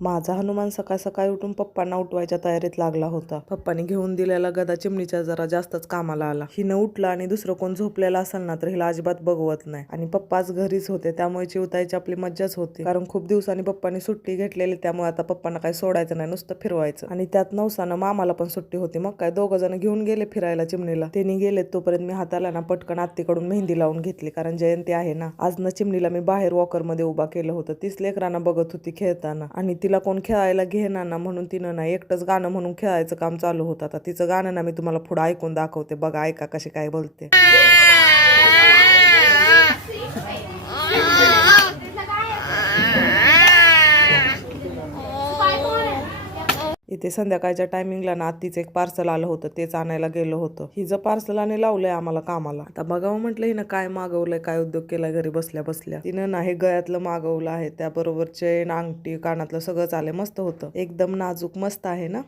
माझा हनुमान सकाळ सकाळी उठून पप्पांना उठवायच्या तयारीत लागला होता. पप्पांनी घेऊन दिलेला गदा चिमणीच्या जरा जास्तच कामाला आला. हिनं उठलं आणि दुसरं कोण झोपलेलं असेल ना तर हिला अजिबात बघवत नाही. आणि पप्पाच घरीच होते त्यामुळे चिवताईची आपली मज्जाच होती. कारण खूप दिवसांनी पप्पांनी सुट्टी घेतलेली त्यामुळे आता पप्पांना काही सोडायचं नाही, नुसतं फिरवायचं. आणि त्यात नवसानं मामाला पण सुट्टी होती. मग काय दोघं जण घेऊन गेले फिरायला चिमणीला. त्यांनी गेले तोपर्यंत मी हाताला ना पटकन आत्तीकडून मेहंदी लावून घेतली, कारण जयंती आहे ना. आज ना चिमणीला मी बाहेर वॉकरमध्ये उभा केलं होतं. तीच लेकरांना बघत होती खेळताना आणि तिला कोण खेळायला घेणार ना म्हणून तिनं ना एकटंच गाणं म्हणून खेळायचं काम चालू होतं. आता तिचं गाणं ना मी तुम्हाला पुढे ऐकून दाखवते, बघा ऐका कशी काय बोलते. इथे संध्याकाळच्या टायमिंगला ना आत्तीचं एक पार्सल आलं होतं, तेच आणायला गेलो होतो. हिचं पार्सल आणि लावलंय आम्हाला कामाला. आता बघावं म्हटलं हिनं काय मागवलंय, काय उद्योग केलाय घरी बसल्या बसल्या. तिनं ना हे गळ्यातलं मागवलं आहे, त्याबरोबर चेन, अंगठी, कानातलं सगळंच आलंय. मस्त होतं, एकदम नाजूक मस्त आहे ना.